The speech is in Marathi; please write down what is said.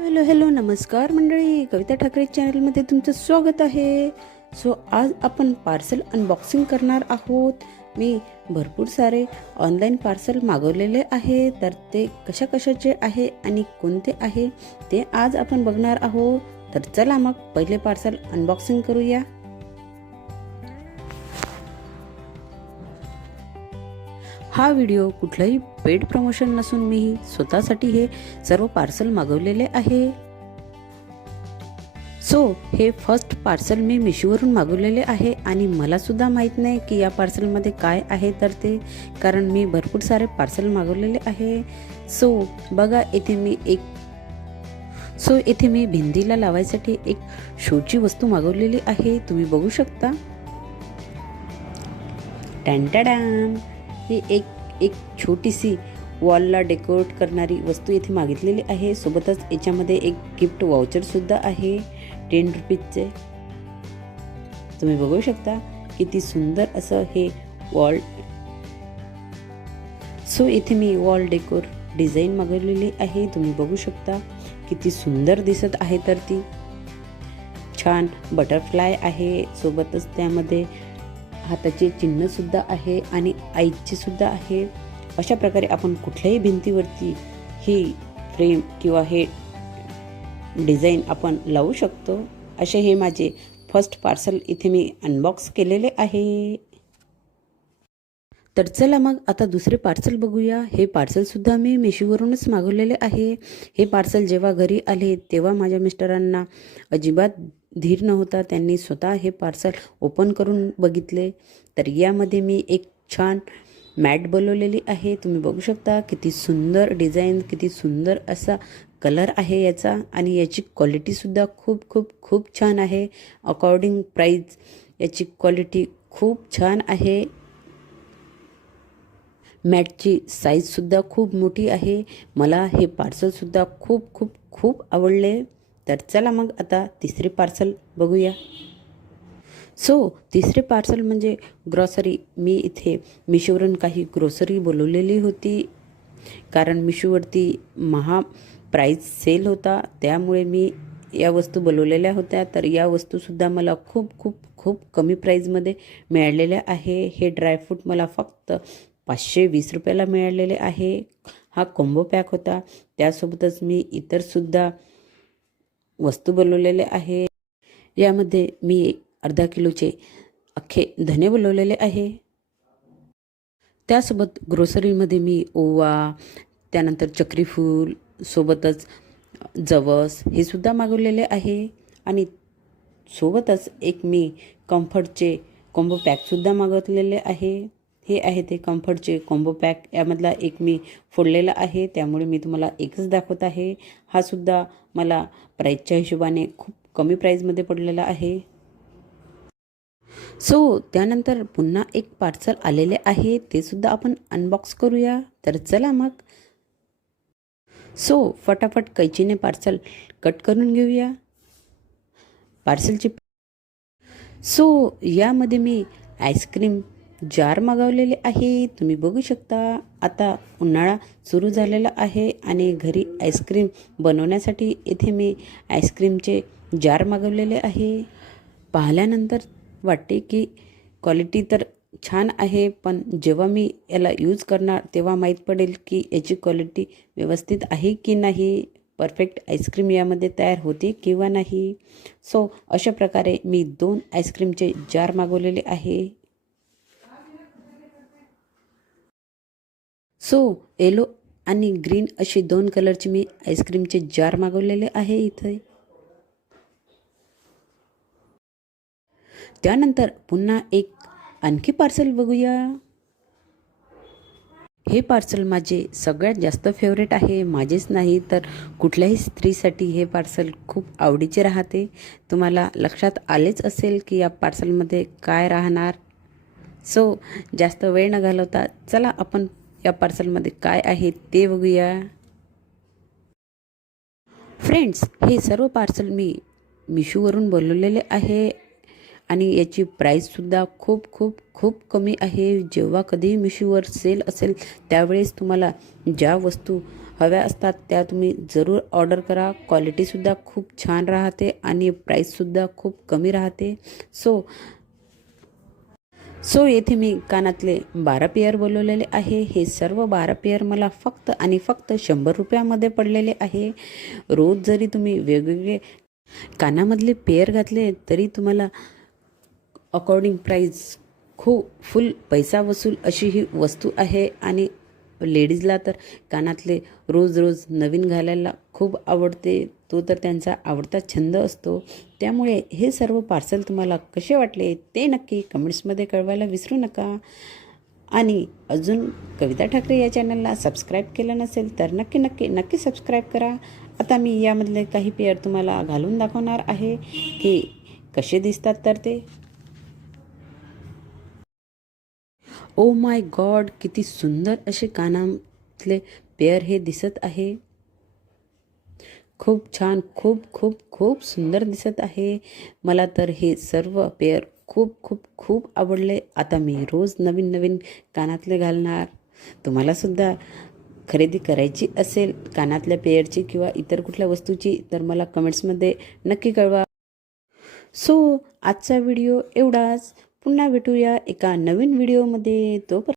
हॅलो हॅलो नमस्कार मंडळी. कविता ठाकरे चॅनलमध्ये तुमचं स्वागत आहे. सो आज आपण पार्सल अनबॉक्सिंग करणार आहोत. मी भरपूर सारे ऑनलाईन पार्सल मागवलेले आहे. तर ते कशा कशाचे आहे आणि कोणते आहे ते आज आपण बघणार आहोत. तर चला मग पहिले पार्सल अनबॉक्सिंग करूया. हा व्हिडिओ कुठलाही पेड प्रमोशन नसून मी स्वतःसाठी हे सर्व पार्सल मागवलेले आहे. सो हे फर्स्ट पार्सल मी मिशोवरून मागवलेले आहे आणि मला सुद्धा माहीत नाही की या पार्सलमध्ये काय आहे तर ते कारण मी भरपूर सारे पार्सल मागवलेले आहे. सो बघा येथे मी एक सो येथे मी भिंतीला लावायसाठी एक शोची वस्तू मागवलेली आहे. तुम्ही बघू शकता. टॅन ही एक एक छोटीशी वॉलला डेकोरेट करणारी वस्तू इथे मागितलेली आहे. सोबतच याच्यामध्ये एक गिफ्ट वाउचरसुद्धा आहे. टेन रुपीजचे तुम्ही बघू शकता किती सुंदर असं हे वॉल सो इथे मी वॉल डेकोर डिझाईन मागवलेली आहे. तुम्ही बघू शकता किती सुंदर दिसत आहे तर ती. छान बटरफ्लाय आहे. सोबतच त्यामध्ये हाताचे चिन्हसुद्धा आहे आणि आईचेसुद्धा आहे. अशा प्रकारे आपण कुठल्याही भिंतीवरती ही फ्रेम किंवा हे डिझाईन आपण लावू शकतो. असे हे माझे फर्स्ट पार्सल इथे मी अनबॉक्स केलेले आहे. तर चला मग आता दुसरे पार्सल बघूया. हे पार्सलसुद्धा मी मेशीवरूनच मागवलेले आहे. हे पार्सल जेव्हा घरी आले तेव्हा माझ्या मिस्टरांना अजिबात धीर नव्हता त्यांनी स्वतः हे पार्सल ओपन करून बघितले. तर यामध्ये मी एक छान मॅट बनवलेली आहे. तुम्ही बघू शकता किती सुंदर डिझाईन किती सुंदर असा कलर आहे याचा आणि याची क्वालिटीसुद्धा खूप खूप खूप छान आहे. अकॉर्डिंग प्राईज याची क्वालिटी खूप छान आहे. मॅटची साईजसुद्धा खूप मोठी आहे. मला हे पार्सलसुद्धा खूप खूप खूप आवडले. तर चला मग आता तिसरे पार्सल बघूया. सो तिसरे पार्सल म्हणजे ग्रॉसरी मी इथे मिशोवरून काही ग्रोसरी बोलवलेली होती. कारण मिशोवरती महा प्राईज सेल होता. त्यामुळे मी या वस्तू बोलवलेल्या होत्या. तर या वस्तूसुद्धा मला खूप खूप खूप कमी प्राईजमध्ये मिळालेल्या आहे. हे ड्रायफ्रूट मला फक्त पाचशे वीस रुपयाला मिळालेले आहे. हा कॉम्बो पॅक होता. त्यासोबतच मी इतरसुद्धा वस्तू बनवलेले आहे. यामध्ये मी अर्धा किलोचे अख्खे धने बोलवलेले आहे. त्यासोबत ग्रोसरीमध्ये मी ओवा त्यानंतर चक्रीफूल सोबतच जवस हे सुद्धा मागवलेले आहे. आणि सोबतच एक मी कम्फर्टचे कॉम्बो पॅकसुद्धा मागवलेले आहे. हे आहे ते कम्फर्टचे कॉम्बो पॅक यामधला एक मी फोडलेला आहे त्यामुळे मी तुम्हाला एकच दाखवत आहे. हा सुद्धा मला प्राईजच्या हिशोबाने खूप कमी प्राईजमध्ये पडलेला आहे. सो त्यानंतर पुन्हा एक पार्सल आलेले आहे ते सुद्धा आपण अनबॉक्स करूया. तर चला मग. सो फटाफट कैचीने पार्सल कट करून घेऊया. पार्सलची सो यामध्ये मी आईस्क्रीम जार मागवलेले आहे. तुम्ही बघू शकता आता उन्हाळा सुरू झालेला आहे आणि घरी आईस्क्रीम बनवण्यासाठी येथे मी आईस्क्रीमचे जार मागवलेले आहे. पाहिल्यानंतर वाटते की क्वालिटी तर छान आहे पण जेव्हा मी याला यूज करणार तेव्हा माहीत पडेल की याची क्वालिटी व्यवस्थित आहे की नाही. परफेक्ट आईस्क्रीम यामध्ये तयार होते किंवा नाही. सो अशा प्रकारे मी दोन आईस्क्रीमचे जार मागवलेले आहे. सो येलो आणि ग्रीन असे दोन कलरचे मी आईस्क्रीमचे जार मागवलेले आहे इथे. त्यानंतर पुन्हा एक आणखी पार्सल बघूया. हे पार्सल माझे सगळ्यात जास्त फेवरेट आहे माझेच नाही तर कुठल्याही स्त्रीसाठी हे पार्सल खूप आवडीचे राहते. तुम्हाला लक्षात आलेच असेल की या पार्सलमध्ये काय राहणार. सो जास्त वेळ न घालवता चला आपण या पार्सलमध्ये काय आहे ते बघूया. फ्रेंड्स हे सर्व पार्सल मी मिशोवरून बोलवलेले आहे आणि याची प्राईजसुद्धा खूप खूप खूप कमी आहे. जेव्हा कधी मिशोवर सेल असेल त्यावेळेस तुम्हाला ज्या वस्तू हव्या असतात त्या तुम्ही जरूर ऑर्डर करा. क्वालिटीसुद्धा खूप छान राहते आणि प्राईससुद्धा खूप कमी राहते. सो सो येथे मी कानातले बारा पेअर बोलवलेले आहे. हे सर्व बारा पेअर मला फक्त आणि फक्त शंभर रुपयामध्ये पडलेले आहे. रोज जरी तुम्ही वेगवेगळे कानामधले पेअर घातले तरी तुम्हाला अकॉर्डिंग प्राईज खूप फुल पैसा वसूल अशी ही वस्तू आहे. आणि लेडीजला तर कानातले रोज रोज नवीन घालायला खूप आवडते. तो तर त्यांचा आवडता छंद असतो. त्यामुळे हे सर्व पार्सल तुम्हाला कसे वाटले ते नक्की कमेंट्समध्ये कळवायला विसरू नका. आणि अजून कविता ठाकरे या चॅनलला सबस्क्राईब केलं नसेल तर नक्की नक्की नक्की सबस्क्राईब करा. आता मी यामधले काही पेअर तुम्हाला घालून दाखवणार आहे की कसे दिसतात तर ते. ओ माय गॉड किती सुंदर असे कानातले पेअर हे दिसत आहे. खूप छान खूप खूप खूप सुंदर दिसत आहे. मला तर हे सर्व पेअर खूप खूप खूप आवडले. आता मी रोज नवीन नवीन कानातले घालणार. तुम्हालासुद्धा खरेदी करायची असेल कानातल्या पेअरची किंवा इतर कुठल्या वस्तूची तर मला कमेंट्समध्ये नक्की कळवा. सो आजचा व्हिडिओ एवढाच. पुन्हा भेटूया एका नवीन व्हिडिओमध्ये. तोपर्यंत